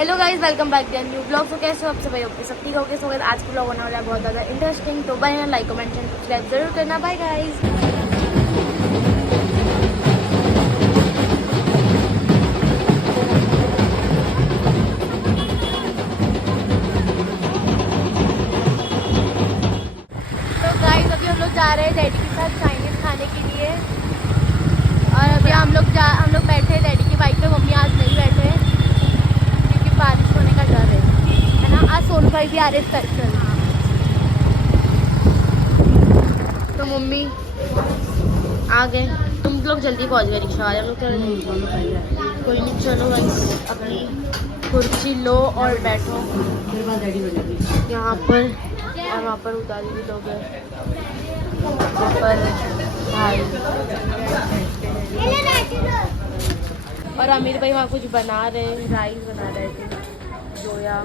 Hello guys, welcome back to new blog. तो कैसे हो आप सभी? ओके, सब ठीक हो गए? सो आज का ब्लॉग होने वाला है बहुत ज़्यादा इंटरेस्टिंग। तो बने लाइक कमेंट एंड सब्सक्राइब जरूर करना। Bye guys. तो गाइस अभी हम लोग जा रहे हैं डैडी के साथ चाइनीज खाने के लिए। और अभी हम लोग बैठे हैं डैडी की बाइक पे। मम्मी आज नहीं बैठे हैं क्योंकि बारिश होने का डर है ना। आज सोनू भाई भी आ रहे स्पेशल। तो मम्मी आ गए। तुम लोग जल्दी पहुंच गए रिक्शा वाले। हम लोग कोई नहीं, चलो भाई अपनी कुर्सी लो और बैठो यहाँ पर। और वहाँ पर उतारी भी लोग हैं वहाँ पर भाई। और आमिर भाई वहाँ कुछ बना रहे हैं, राइस बना रहे थे जोया।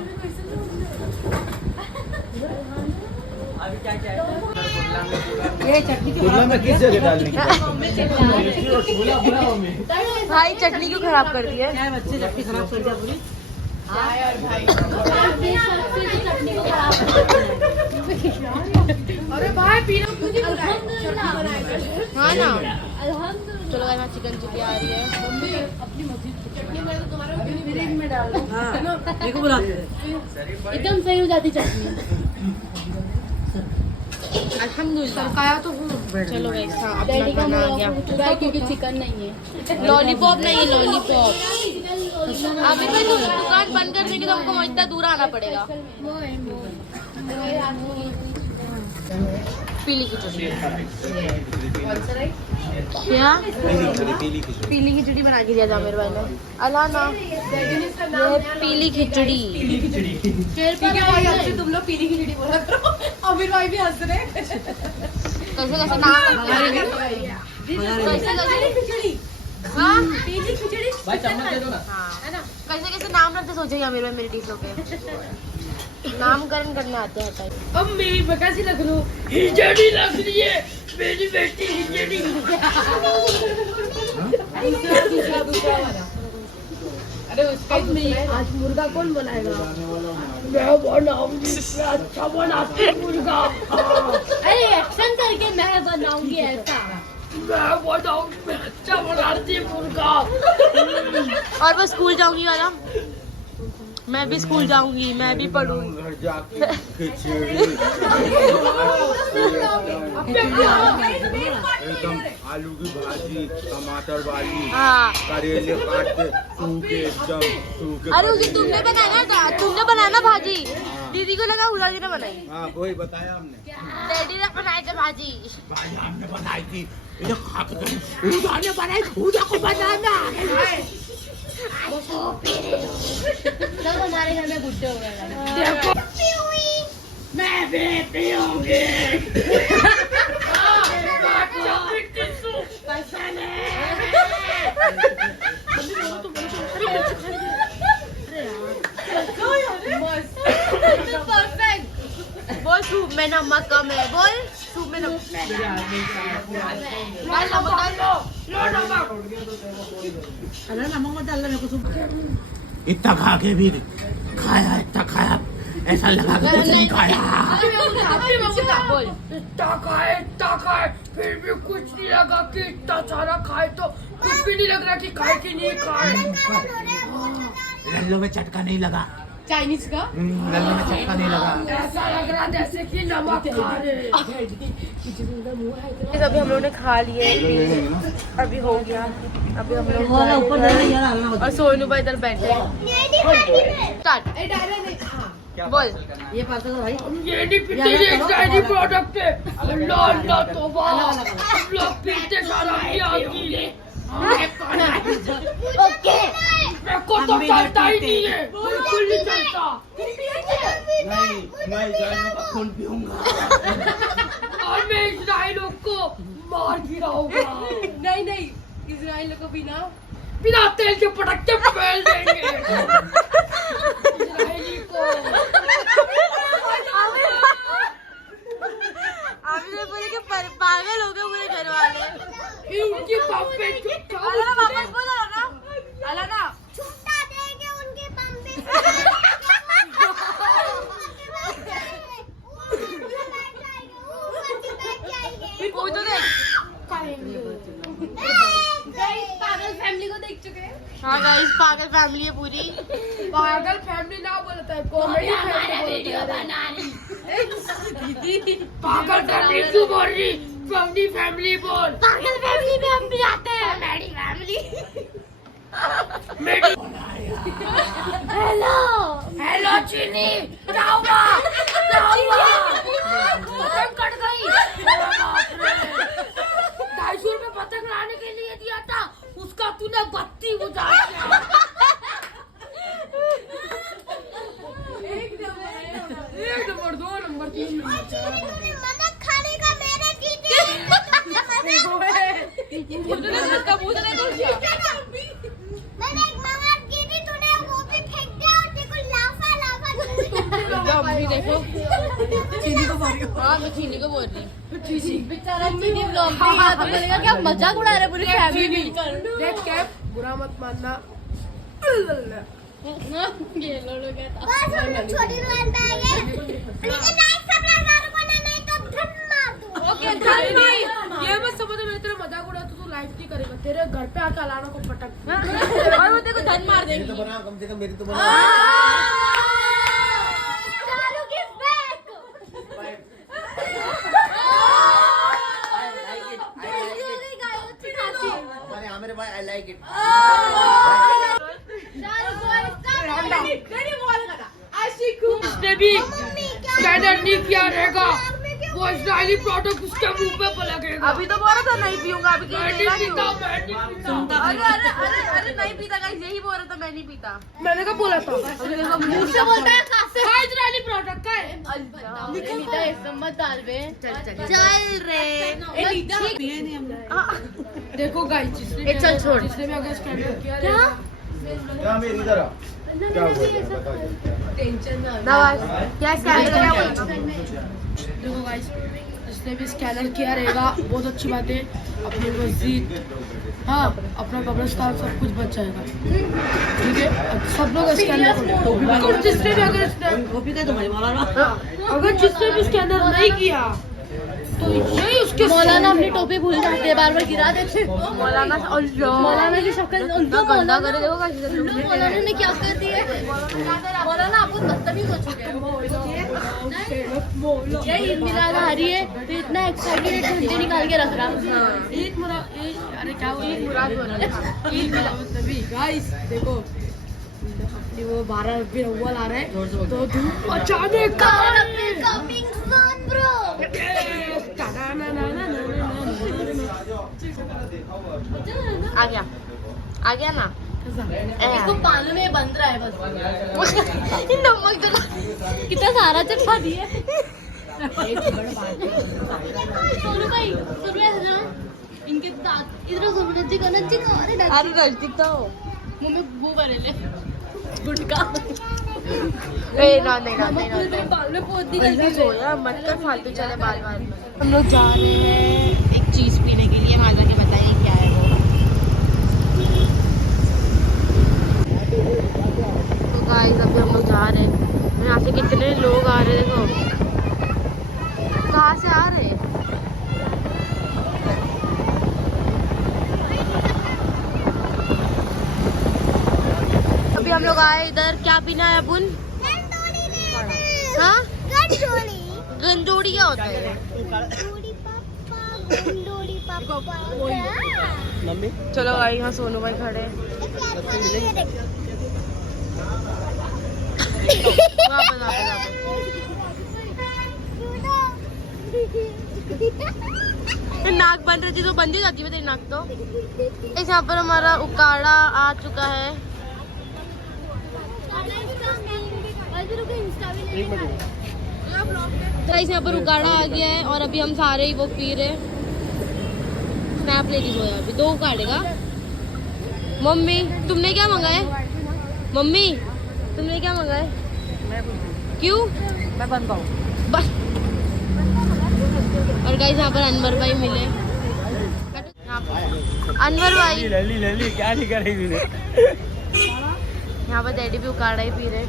ये चटनी में किस जगह डालने की भाई चटनी क्यों खराब कर दी है? क्या बच्चे चटनी खराब कर दिया पूरी। अरे भाई पीना मुझे हाँ ना। चलो गाइस, चिकन चिल्ली आ रही है। अपनी मर्जी चटनी में तो तुम्हारा फ्रिज में डाल दो। मेरे को बुलाते हैं। एकदम सही हो जाती चटनी। अल्हम्दुलिल्लाह सरकाया तो हूँ। चलो गाइस, हाँ अपना डैडी का खाना आ गया। पूरा है क्योंकि चिकन नहीं है। लॉलीपॉप नहीं है, लॉलीपॉप। आमिर भाई तुम दुकान बंद कर देंगे तो हमको इतना दूर आना पड़ेगा। पीली खिचड़ी क्या? पीली खिचड़ी बना के दिया था आमिर भाई ने। अल्लाह ना, ये पीली खिचड़ी। तुम लोग पीली खिचड़ी बोला करो। अमीर भाई भी हंस रहे। कैसे कैसे नाम खिचड़ी हाँ पीली खिचड़ी भाई चम्मच दे दो ना। है ना। कैसे कैसे नाम रखते सोचेंगे आमिर भाई मेरी डिशों के। नामकरण करने आते हैं टाइप। अब मेरी कैसी लग रही हूँ? खिचड़ी लग रही है मेरी बेटी खिचड़ी। अरे उसका आज मुर्गा कौन बनाएगा? मैं बनाऊंगी। अच्छा बनाती मुर्गा। अरे एक्शन करके मैं बनाऊंगी ऐसा। मैं बनाऊंगी, मैं अच्छा बनाती मुर्गा। और वो स्कूल जाऊंगी वाला। मैं भी स्कूल जाऊंगी, मैं भी पढ़ूंगी। घर जाके खिचड़ी एकदम आलू की भाजी, टमाटर वाली, हाँ। करेले काट के सूखे एकदम सूखे। अरे उसे तुमने बनाया था, तुमने बनाया ना भाजी। दीदी को लगा हुला जी ने बनाई। हाँ वही बताया हमने। डैडी ने बनाई थी भाजी। भाई हमने बनाई थी। ये खा के पूजा ने बनाई, पूजा को बनाना। सब हमारे घर में गुड्डे हो गए। देखो मैं बेटी होंगी। बोल सूप में नमक कम है। बोल सूप में नमक। नमक मत डालना, मेरे को इतना खा के भी खाया, इतना खाया, ऐसा लगा कि कुछ नहीं खाया। बोल इतना खाए फिर भी कुछ नहीं लगा कि इतना सारा खाए तो कुछ भी नहीं लग रहा कि खाए कि नहीं खाए। लल्लो में चटका नहीं लगा। चाइनीज का लल्लो में चटका नहीं लगा। ऐसा लग रहा जैसे कि नमक खा रहे। अभी हम लोगों ने खा लिए, अभी हो गया। अभी हम लोग और सोनू भाई इधर बैठे हैं। स्टार्ट बोल। ये पास भाई ये नहीं पीते, ये एक चाइनीज प्रोडक्ट है। अल्लाह अल्लाह तौबा। हम लोग पीते सारा पियागी। ओके। मेरे को तो चलता ही नहीं है, बिल्कुल नहीं चलता। नहीं, मैं इजराइल का खून पीऊंगा और मैं इजराइलों को मार गिराऊंगा। नहीं इजराइल को बिना तेल के पटक के फेल देंगे इजराइली को। आपने बोले कि पागल हो गए पूरे घर वाले। उनकी पंप पे वापस बोला ना। अला ना छुट्टा देंगे उनके पंप पे। फैमिली है पूरी। पागल फैमिली ना बोलता है, कॉमेडी फैमिली बोलता है। पागल फैमिली क्यों बोल रही? फैमिली फैमिली बोल। पागल फैमिली में हम भी आते हैं। मेरी फैमिली। हेलो हेलो चीनी, क्या हुआ? क्या हुआ? पतंग कट गई। 250 रुपए पतंग लाने के लिए दिया था, उसका तूने बत्ती बुझा दिया। एक नंबर, 2 नंबर, 3 नंबर। देखो चीनी को बोल रही हूँ। हाँ मैं चीनी को बोल रही हूँ। बेचारा चीनी ब्लॉग में गया तो बोलेगा क्या मजाक उड़ा रहे पूरी फैमिली। देख कैप, बुरा मत मानना। ये लोग कहता छोटी रोहन पे आ गए लेकिन नाइट सप्लाई को ना नहीं तो धन मार दूं। ओके नहीं, ये मत समझो मैं तेरा मजाक उड़ा तो तू लाइव नहीं करेगा, तेरे घर पे आके अलाना को पटक और वो तेरे को धन मार देगी। तो बना कम से कम मेरी तो बना। Shahrukh is back. हमारे मेरे भाई आई लाइक इट। उसने भी स्कैनर नहीं किया रहेगा, वो स्टाइली प्रोडक्ट उसके मुंह पे पलकेगा। अभी तो बोल रहा था नहीं पीऊंगा, अभी मैं नहीं पीता, मैं नहीं पीता। अरे अरे अरे अरे नहीं पीता गाइस, यही बोल रहा था मैं नहीं पीता। मैंने कब बोला था? मुंह से बोलता है स्टाइली प्रोडक्ट का है। मत डाल बे। चल रे देखो गाइस, जिसने चल छोड़। जिसने भी अगर स्कैनर किया क्या क्या मेरी इधर आ क्या हुआ बता टेंशन ना। नवाज क्या स्कैनर क्या बोला? देखो गाइस, जिसने भी स्कैनर किया रहेगा बहुत अच्छी बात है। अपनी मस्जिद, हाँ अपना कब्रिस्तान सब कुछ बच जाएगा, ठीक है। सब लोग स्कैनर करो। जिसने भी अगर जिसने भी स्कैनर नहीं किया तो यही उसके मौलाना अपनी टोपी भूल जाते हैं, बार बार गिरा देते। मौलाना मौलाना की शक्ल उनका गंदा कर देगा। मौलाना ने क्या कर दिया? मौलाना आपको बदतमीज हो चुके हैं। ये ईद मिलाद आ रही है तो इतना एक्साइटेड झंडे निकाल के रख रहा है। ईद मुराद, अरे क्या हुआ? ईद मुराद बोला, ईद मिलाद नबी। गाइस देखो, अपनी वो 12 रबी अव्वल आ रहा है तो धूप अचानक कमिंग सून ब्रो। आ गया ना। इसको पानी में बंद रहा है बस। नमक जला कितना सारा चटका दिए। सोनू भाई सुन रहे हैं इनके दांत इधर सुन नजदीक अरे नजदीक तो मुंह में बू भरे ले गुटका। ए ना नहीं ना नहीं ना बाल में पोत दी जल्दी सोया मत कर फालतू चले बाल बाल। हम लोग जा रहे हैं एक चीज पीने के लिए, वहां जाके बताएंगे क्या है वो। तो गाइस अभी हम लोग जा रहे हैं, यहाँ से कितने लोग आ रहे हैं देखो। कहाँ से आ रहे हैं? अभी हम लोग आए इधर, क्या पीना है अपुन? हाँ गंजोड़ी क्या होता है? चलो भाई यहाँ सोनू भाई खड़े हैं। वापस वापस नाक बंद रहती तो बंद ही जाती है तेरी नाक तो। इस यहाँ पर हमारा उकाड़ा आ चुका है। गाइस यहाँ पर उकाड़ा आ गया है और अभी हम सारे ही वो पी रहे हैं। स्नैप ले ली सोया अभी 2 उकाड़े का। मम्मी तुमने क्या मंगाया? मम्मी तुमने क्या मंगाया? क्यों? मैं बन पाऊँ बस। और गाइस यहाँ पर अनवर भाई मिले। अनवर भाई लली क्या नहीं करेगी यहाँ पर डैडी भी उकाड़ा ही पी रहे।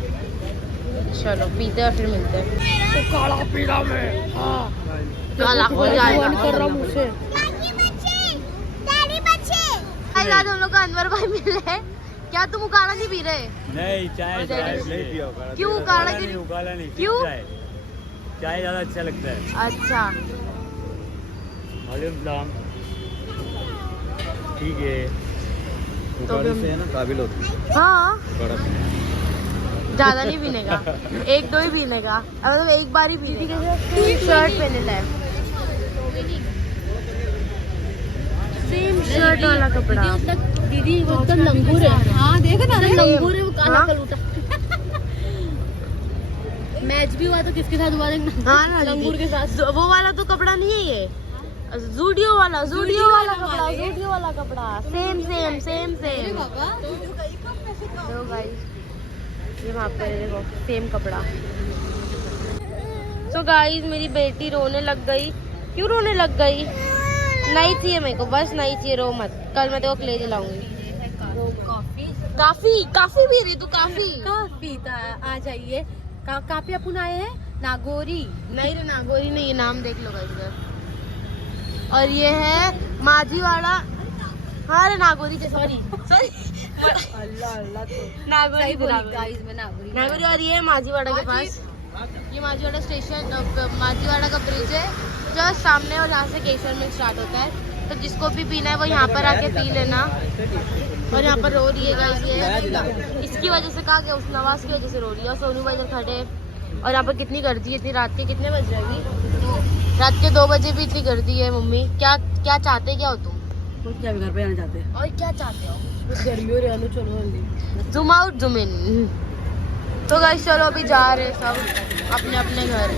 चलो पीते और फिर मिलते हैं। तो काला पीला में, हाँ काला हो जाएगा। कर रहा हूँ मुझसे। डैडी बच्चे आज हम लोग को अनवर भाई मिले हैं। क्या तुम उकाड़ा नहीं पी रहे? नहीं चाय चाय नहीं पियो क्यों उकाड़ा के लिए? उकाला नहीं क्यों? चाय चाय ज्यादा अच्छा लगता है। अच्छा वालेकुम सलाम। ठीक है तो उकाड़े फिर- से है ना काबिल होती है हाँ, उकाड़ा पीने। ज्यादा नहीं पीने का, 1-2 ही पीने का, मतलब एक बार ही पीने का। शर्ट पहने ला सेम शर्ट वाला कपड़ा। दीदी वो तो लंगूर है। हाँ देख ना लंगूर है वो काला हाँ? कलूटा। मैच भी हुआ तो किसके साथ हुआ देखना। हाँ ना लंगूर के साथ। वो वाला तो कपड़ा नहीं है ये, जूडियो वाला कपड़ा, जूडियो वाला कपड़ा, सेम सेम सेम सेम। देखो गाइस, ये वहाँ पे देखो सेम कपड़ा। सो गाइस मेरी बेटी रोने लग गई। क्यों रोने लग गई? नहीं चाहिए मेरे को, बस नहीं चाहिए, रो मत। कल मैं तेरे को क्ले दिलाऊंगी। काफी भी रही तू, काफी आ जाइए। कहाँ पे अपन आए हैं? नागौरी। नहीं रे नागौरी नहीं, ये नाम देख लो गाइस इधर। और ये है माझीवाड़ा। हाँ रे नागौरी के, सॉरी अल्लाह नागौरी सही बोली नागौरी। गाइस में नागौरी। नागौरी। और ये है माझीवाड़ा के पास, ये माझीवाड़ा स्टेशन, माझीवाड़ा का ब्रिज है जस्ट सामने, और यहाँ से केसर मिल स्टार्ट होता है। तो जिसको भी पीना है वो यहाँ पर आके पी लेना। और यहाँ पर रो रही है गाइस, ये इसकी वजह से, कहा गया उस नवाज की वजह से रो रही है। और सोनू भाई इधर खड़े हैं। और यहाँ पर कितनी गर्दी है, इतनी रात के कितने बज जाएगी? रात के 2 बजे भी इतनी गर्दी है। मम्मी क्या क्या चाहते, क्या हो तुम? कुछ क्या घर पे आना चाहते हैं? और क्या चाहते हो? गर्मी हो रही है, चलो जल्दी। Zoom out zoom in. तो गाइस चलो अभी जा रहे हैं सब अपने अपने घर।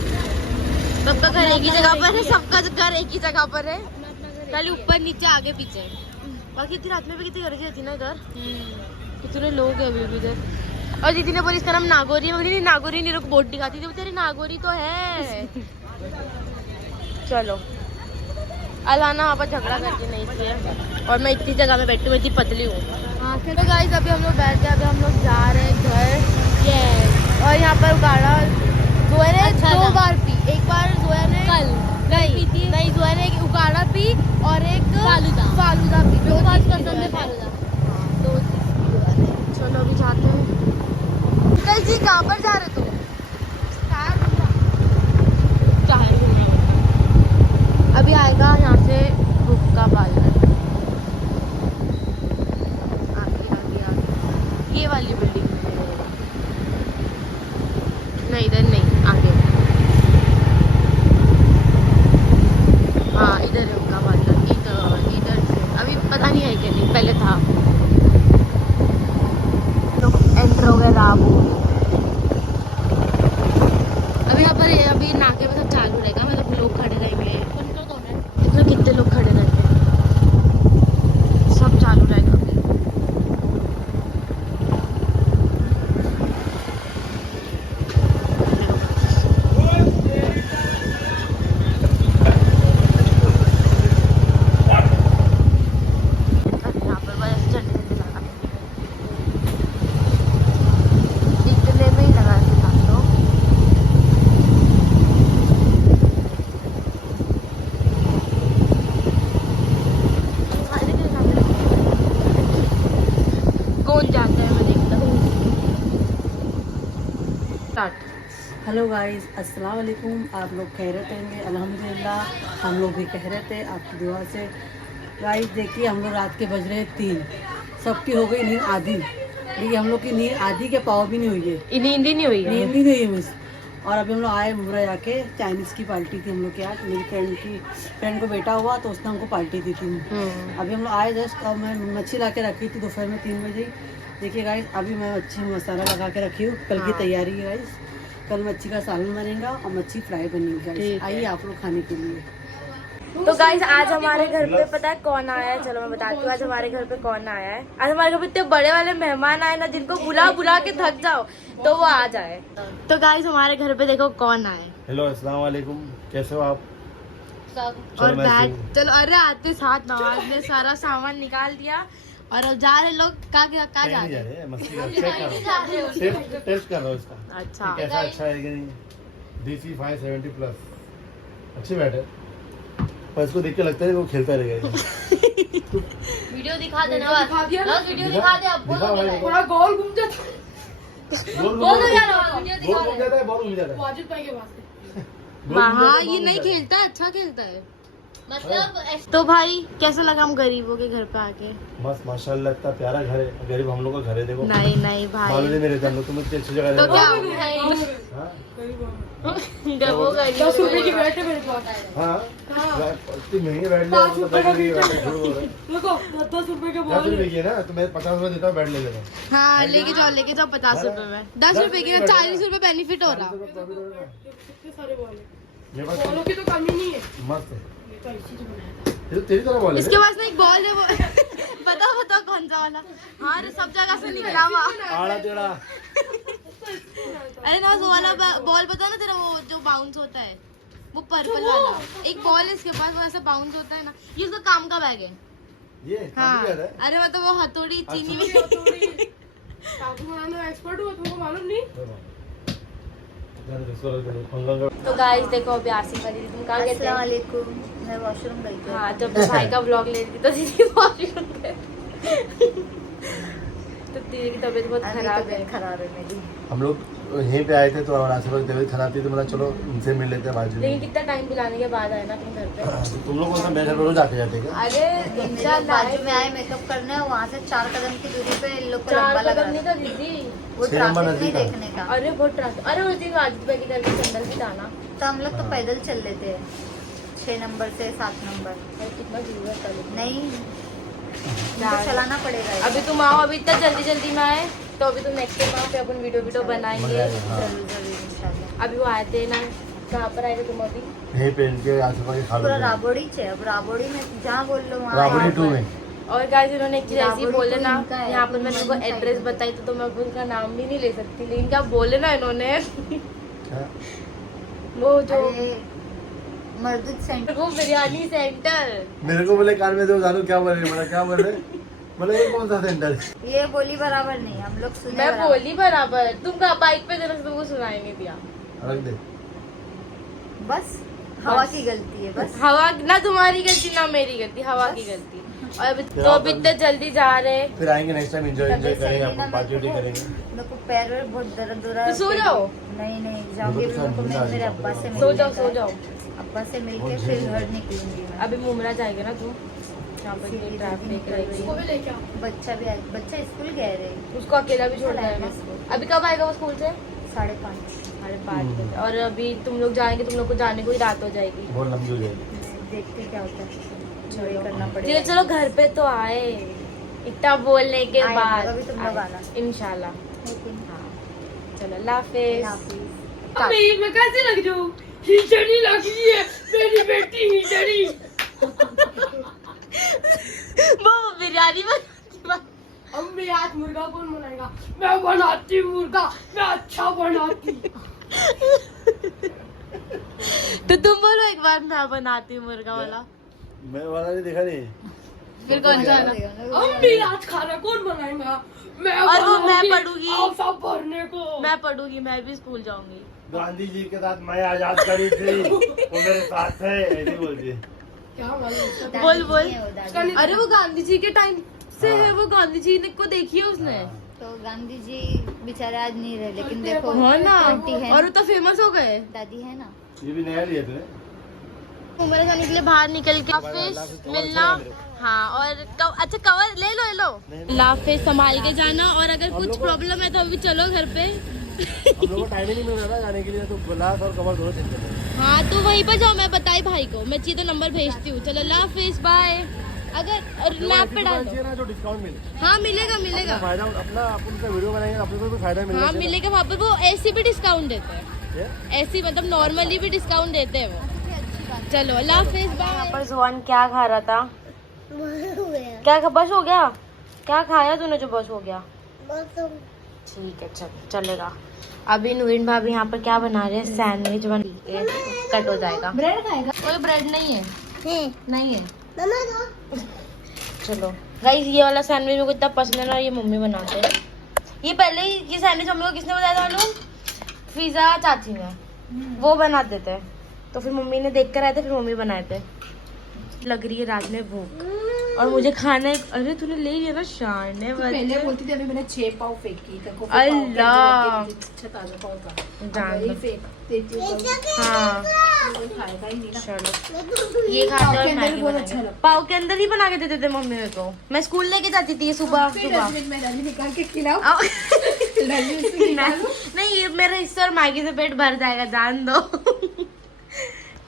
सबका घर एक ही जगह पर है, सबका घर एक ही जगह पर है, खाली ऊपर नीचे आगे पीछे। बाकी इतनी रात में भी कितनी गर्दी होती है ना इधर, कितने लोग हैं अभी भी इधर। और दीदी ने बोली इसका नाम नागौरी, मगर नहीं नागौरी नहीं, रुक बोट दिखाती थी तेरी, नागौरी तो है। चलो अलाना वहाँ पर झगड़ा करके नहीं चाहिए, और मैं इतनी जगह में बैठी हूँ, इतनी पतली हूँ। हाँ चलो गाइस अभी हम लोग बैठ गए, अभी हम लोग जा रहे हैं घर। ये और यहाँ पर उगाड़ा जोया ने अच्छा 2 था। बार पी। एक बार जोया ने कल नहीं जोया ने एक उगाड़ा पी और एक फालूदा पी। जो बात पसंद है फालूदा। दो चीज़ पी जोया ने। चलो अभी जाते हैं। कल जी कहाँ पर जा रहे तुम? अभी आएगा यहाँ से हुक्का पार्लर, आगे आगे आगे, ये वाली बिल्डिंग में नहीं, इधर नहीं, आगे। हाँ इधर है हुक्का पार्लर, इधर से अभी पता नहीं है कि नहीं, पहले था। तो एंटर हो गए राबू। अभी यहाँ पर अभी नाके में सब चालू रहेगा, मतलब लोग खड़े रहेंगे। तो कितने लोग खड़े रहते हैं, सब चालू रहेगा अभी। यहाँ पर बस झंडे लगा, इतने में ही लगा था तो। कौन जाता है मैं देखता हूँ। हेलो गाइस, अस्सलाम वालेकुम। आप लोग खैरियत होंगे? अल्हम्दुलिल्लाह हम लोग भी खैरियत है आपकी दुआ से। गाइस देखिए हम लोग रात के बज रहे हैं 3, सबकी हो गई नींद आधी, लेकिन हम लोग की नींद आधी के पाव भी नहीं हुई है, नींद ही नहीं हुई है। नींद ही नहीं है मिस। और अभी हम लोग आए मुमरा जाके, चाइनीज़ की पार्टी थी हम लोग के यहाँ, मेरी फ्रेंड को बेटा हुआ तो उसने हमको पार्टी दी थी। अभी हम लोग आए जस्ट, और मैं मच्छी ला के रखी थी दोपहर में 3 बजे। देखिए गाइस अभी मैं मच्छी में मसाला लगा के रखी हूँ, कल की तैयारी है गाइस। कल मच्छी का सालन बनेगा और मच्छी फ्राई बनेगी गाइस। आइए आप लोग खाने के लिए। तो गाइस आज हमारे घर पे पता है कौन आया है? चलो मैं बताती हूँ आज हमारे घर पे कौन आया है। आज हमारे घर पे इतने बड़े वाले मेहमान आए ना, जिनको बुला बुला के थक जाओ तो वो आ जाए। तो गाइस हमारे घर पे देखो कौन आए। हेलो अस्सलाम वालेकुम, कैसे हो आप? और बैग चलो, अरे आते साथ नवाज ने सारा सामान निकाल दिया और अब जा रहे लोग। कहाँ जा रहे हैं? मस्ती टेस्ट कर रहा हूँ इसका अच्छा कैसा, अच्छा है कि नहीं। DC 570 प्लस अच्छी बैट है, पर इसको देख के लगता है कि वो खेलता रहेगा। वीडियो दिखा देना बस वीडियो दिखा दे अब बोलो थोड़ा गोल घूम जाता बोलो यार वीडियो दिखा दे जाता है, बॉल घूम जाता है। वाजिद भाई के पास हाँ ये नहीं खेलता है, अच्छा खेलता है मतलब। तो भाई कैसा लगा हम गरीबों के घर पे आके? मस्त माशाल्लाह, इतना प्यारा घर है। गरीब हम लोग का घर है, देखो। नहीं नहीं भाई मालूम नहीं मेरे हम लोग, तुम इतनी अच्छी जगह तो रहते क्या हो। भाई हाँ? जब वो गरीब 10 रुपए की बैठे मेरे पास हाँ? इतनी महंगी बैठ ले, 5 रुपए का देखो देखो 10 रुपए के 10 बॉल रुपए की है ना, तो मैं 50 रुपए देता हूँ, बैठ ले लेना। हाँ लेके जाओ 50 रुपए में, 10 रुपए की में 40 रुपए बेनिफिट हो रहा। कितने सारे बॉल है मेरे पास बॉलों की तो कमी नहीं है मस्त है। ये तो इसी से बनाया ये तो तेरी तरह बॉल है। इसके पास ना एक बॉल है वो बताओ कौन सा वाला? हाँ अरे सब जगह से निकला हुआ। आड़ा टेढ़ा। अरे ना वो वाला बॉल बताओ ना तेरा, वो जो बाउंस होता है वो पर्पल वाला एक बॉल है इसके पास, वो ऐसा बाउंस होता है ना, ये उसका काम का बैग है। ये हाँ काफी याद है। अरे मतलब वो हथौड़ी चीनी में काबू बनाने में एक्सपर्ट हुआ तुमको मालूम नहीं तो गाइस देखो अभी आसिफ वाली तुम कहाँ गए थे? मैं वॉशरूम गई थी। हाँ जब भाई का ब्लॉग ले रही थी तो दीदी वॉशरूम गए। तो दीदी की तबीयत बहुत खराब है। खराब है मेरी। हम लोग यहीं पे आए थे तो आसिफ की तबीयत खराब थी, तो मतलब चलो इनसे मिल लेते हैं बाजू लेकिन में। कितना टाइम बुलाने के बाद आए ना तुम घर पे? तो तुम लोग कौन सा मेरे घर पे रोज आके जाते हैं क्या? अरे इंशाल्लाह बाजू में आए मेकअप करने, वहाँ से 4 कदम की दूरी पे इन लोग को 4 लंबा लगा कदम नहीं था दीदी। वो 6 नंबर ट्रैफिक नहीं नजदीक है। देखने का। अरे बहुत ट्रैफिक। अरे उस दिन वाजिद भाई के घर पे संडल भी था ना। तो हम लोग तो पैदल चल लेते हैं 6 नंबर से 7 नंबर। अरे कितना दूर है कल। नहीं तो चलाना पड़ेगा। अभी तुम आओ, अभी इतना जल्दी में आए तो अभी तुम नेक्स्ट टाइम आओ, फिर अपन वीडियो बनाएंगे। हाँ। जरूर जरूर इंशाल्लाह। अभी वो आए थे ना, कहाँ पर आए थे तुम अभी? यहीं पे इनके आसिफ के खा पूरा लो। राबोड़ी से, अब राबोड़ी में जहाँ बोल लो वहाँ राबड़ी 2 में। और गाइस इन्होंने एक चीज ऐसी राबड़ी बोले तो ना, इनका है, यहाँ पर मैंने उनको इनका एड्रेस है। बताई तो मैं अब उनका नाम भी नहीं ले सकती, लेकिन क्या बोले ना इन्होंने हाँ? वो जो अरे मर्दुद सेंटर। वो बिरयानी सेंटर। मेरे को बोले कान में जो जानू क्या बोल रहे, बोला क्या बोल रहे, बोले ये कौन सा सेंटर है? ये बोली बराबर नहीं, हम लोग सुने मैं बराबर। बोली बराबर, तुम का बाइक पे देना तुमको सुनाई नहीं दिया। रख दे। बस हवा की गलती है बस। हवा ना तुम्हारी गलती ना मेरी गलती, हवा की गलती। और अभी तो अभी इतने जल्दी जा रहे हैं फिर आएंगे नेक्स्ट टाइम एंजॉय तबीयत करेंगे, सही आपको ना, पार्टी वार्टी करेंगे। मेरे को पैर वैर बहुत दर्द हो रहा है। तो सो जाओ। नहीं नहीं जाऊंगी भी, मेरे को मेरे अब्बा से सो मिलने जाओ का सो है। जाओ। अब्बा से मिलके फिर घर निकलूंगी मैं। अभी मुमरा जाएगा ना तू, जहाँ पर ये ट्रैफिक रहेगी। वो भी लेके आओ बच्चा भी आया, बच्चा स्कूल गया रे उसको अकेला भी छोड़ जाएगा। अभी कब आएगा वो स्कूल से? 5:30। 5:30 बजे। और अभी तुम लोग जाएंगे, तुम लोग को जाने को ही रात हो जाएगी। बहुत लंबी हो जाएगी। देखते क्या होता है, वही करना चलो पड़ेगा। चलो घर पे तो आए, इतना बोलने के आएगा, बाद अभी तुम लोग आना। इंशाल्लाह। लेकिन चलो अल्लाह हाफिज। हाफिज। अम्मी मैं कैसे लग जाऊँ हिजड़ी लग रही है मेरी बेटी हिजड़ी वो बिरयानी अम्मी आज मुर्गा कौन बनाएगा मैं बनाती मुर्गा मैं अच्छा बनाती तो तुम बोलो एक बार, मैं बनाती हूँ मुर्गा वाला। मैं वाला नहीं देखा नहीं। फिर कौन सा वाला? अम्मी आज खाना कौन बनाएगा मैं और वो मैं बनाऊंगी, पढ़ूंगी। आप सब भरने को मैं पढ़ूंगी, मैं भी स्कूल जाऊंगी। गांधी जी के साथ मैं आजाद करी थी, वो मेरे साथ है, ऐसे बोलती है। क्या मालूम बोल बोल। उसका नहीं अरे वो गांधी जी के टाइम से है, हाँ। वो गांधी जी ने को देखी है उसने। तो गांधी जी बेचारे आज नहीं रहे, लेकिन देखो हाँ ना, आंटी है और वो तो फेमस हो गए। दादी है ना। ये भी नया लिया तूने? उम्र जाने के लिए बाहर निकल के ऑफिस मिलना। हाँ और अच्छा कवर ले लो। लाफिज संभाल के जाना, और अगर कुछ प्रॉब्लम है तो अभी चलो घर पे। हम लोग को टाइम ही नहीं मिल रहा था जाने के लिए, तो ग्लास और कवर दोनों चेंज करते हैं। हाँ तो वहीं पर जाओ, मैं बताई भाई को, मैं चाहिए तो नंबर भेजती हूँ। चलो अल्लाह हाफिज, बाय। अगर और मैप पे डाल दो। ना जो डिस्काउंट मिले, हाँ मिलेगा। फायदा अपना, अपन का वीडियो बनाएंगे, अपने को भी फायदा मिलेगा। हाँ मिलेगा, वहाँ पर वो ऐसी भी डिस्काउंट देते हैं, ये? ऐसी मतलब नॉर्मली भी डिस्काउंट देते हैं वो। चलो अल्लाह हाफिज, बाय। यहाँ पर जुआन क्या खा रहा था? क्या बस हो गया? क्या खाया तूने जो बस हो गया? ठीक है चलेगा। अभी नूरिन भाभी यहाँ पर क्या बना रहे हैं? सैंडविच बन कट हो जाएगा। ब्रेड खाएगा? कोई ब्रेड नहीं है, नहीं है। मम्मा दो। चलो गाइस, ये वाला सैंडविच मेरे को इतना पसंद है ना, ये मम्मी बनाते हैं। ये पहले ही ये सैंडविच मम्मी को किसने बताया था मालूम? फिजा चाची ने, वो बनाते थे। तो फिर मम्मी ने देख कर आए थे, फिर मम्मी बनाए थे। लग रही है रात में भूख, और मुझे खाना है। अरे तूने ले लिया ना शान है पहले बोलती थी अभी मैंने 6 पाव फेंकी तेरे को अल्लाह। अच्छा ताजा पाव का जान वही दो। फेंक देती हूँ हाँ कोई खाएगा ही नहीं ना। चलो ये खाते पाव और के अंदर मैगी बहुत बनाएंगे। अच्छा लगता पाव के अंदर ही बना के देते थे मम्मी मेरे को। मैं स्कूल लेके जाती थी सुबह फिर सुबह। डस्टबिन में डाली निकाल के खिलाओ आओ। डाली उसमें निकालो। नहीं ये मेरा हिस्सा और मैगी से पेट भर जाएगा, जान दो।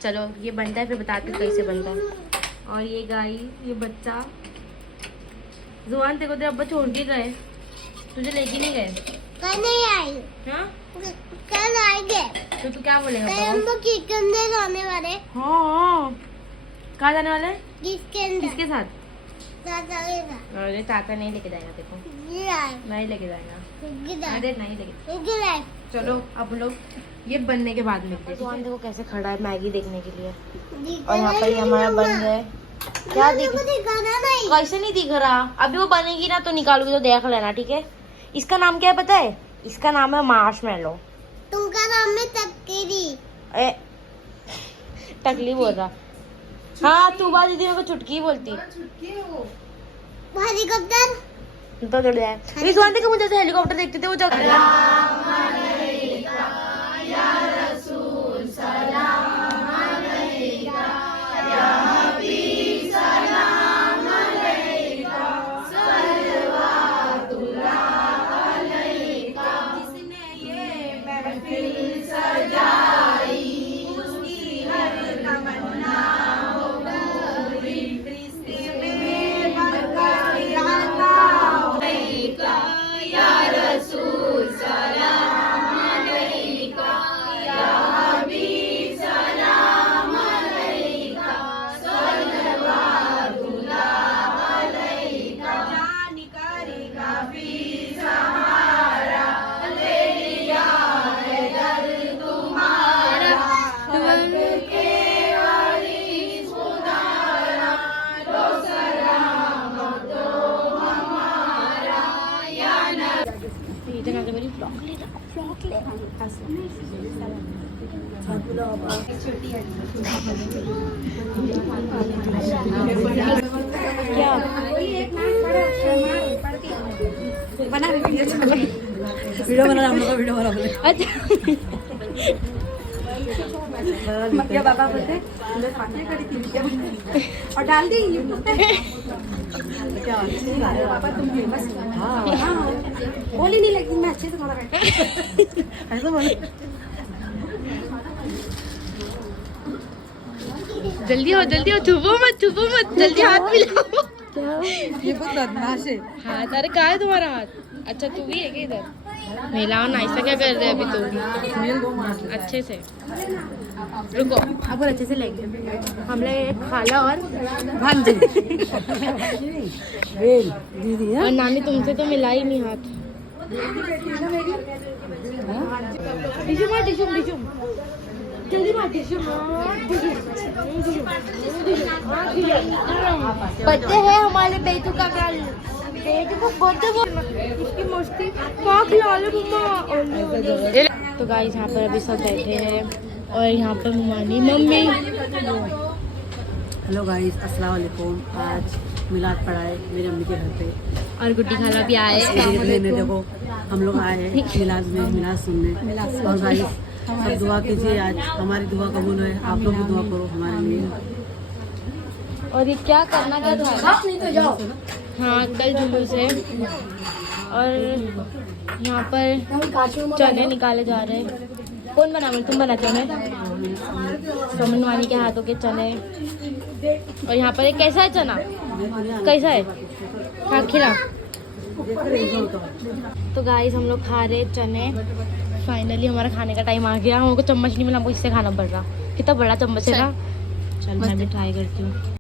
चलो ये बनता है फिर बताते हैं कैसे बनता है। और ये गाय, ये बच्चा जुबान तेरे को तेरे अब्बा छोड़ के गए, तुझे लेके नहीं गए। कल नहीं आई, हाँ कल आएंगे। तो तू क्या बोलेगा कल पापा? हम लोग किचन में जाने वाले। हाँ कहाँ जाने वाले हैं? किसके अंदर? किसके साथ? चाचा के साथ। अरे चाचा नहीं लेके जाएगा देखो, ये आए, नहीं लेके जाएगा। इधर, अरे नहीं लेके। इधर आए। चलो अब लोग ये बनने के बाद मिलते हैं। जुबान देखो कैसे खड़ा है मैगी देखने के लिए। और यहाँ पर ये हमारा बन गया है। क्या दिख दिखाना नहीं। कैसे नहीं दिख रहा? अभी वो बनेगी ना तो निकालूंगी तो देख लेना, ठीक है? इसका नाम क्या है पता है? इसका नाम है मार्शमैलो। तुमका नाम है तकरी। ए टकली बोल रहा। हाँ तू बात दीदी मेरे को चुटकी बोलती हेलीकॉप्टर। तो जुड़ जाए। इस बात देखो मुझे जैसे हेलीकॉप्टर देखते थे वो जब क्या वीडियो बना हम लोग का वीडियो बना बोले। अच्छा क्या पापा बोलते और डाल दी क्या पापा तुम फेमस बोली नहीं लेकिन मैं अच्छे से थोड़ा ऐसा बोले। जल्दी हो छुपो मत जल्दी हाथ मिलाओ। ये बहुत बदमाश है। हाथ अरे कहाँ है तुम्हारा हाथ? अच्छा तू भी है क्या इधर? मिलाओ ना, ऐसा क्या कर रहे हैं अभी तुम? अच्छे से रुको, अब अच्छे से लेंगे हम लोग खाला और भांजी वेल दीदी और नानी तुमसे तो मिला ही नहीं हाथ। टिशू जल्दी मार बच्चे हैं हमारे बेटू का बेटू को बर्थडे इसकी मस्ती माँ खिला ले मम्मा। तो गाइस यहाँ पर अभी सब बैठे हैं और यहाँ पर मम्मी हेलो गाइस अस्सलाम वालेकुम। आज मिलाद पड़ा है मेरी अम्मी के घर पे और गुड्डी खाला भी आए। देखो हम लोग आए हैं मिलाद में, मिलाद सुनने। और गाइस सब दुआ कीजिए, आज हमारी दुआ कबूल है, आप लोग भी दुआ करो हमारे लिए। और ये क्या करना क्या था? हाँ कल जुलूस है और यहाँ पर चने निकाले जा रहे हैं। कौन बना? तुम बना चने? सोमन वानी के हाथों के चने। और यहाँ पर एक कैसा है चना? कैसा है? हाँ खिला। तो गाइस हम लोग खा रहे चने। फाइनली हमारा खाने का टाइम आ गया। हमको चम्मच नहीं मिला, हमको इससे खाना पड़ रहा। कितना बड़ा चम्मच है ना। चल मैं भी ट्राई करती हूँ।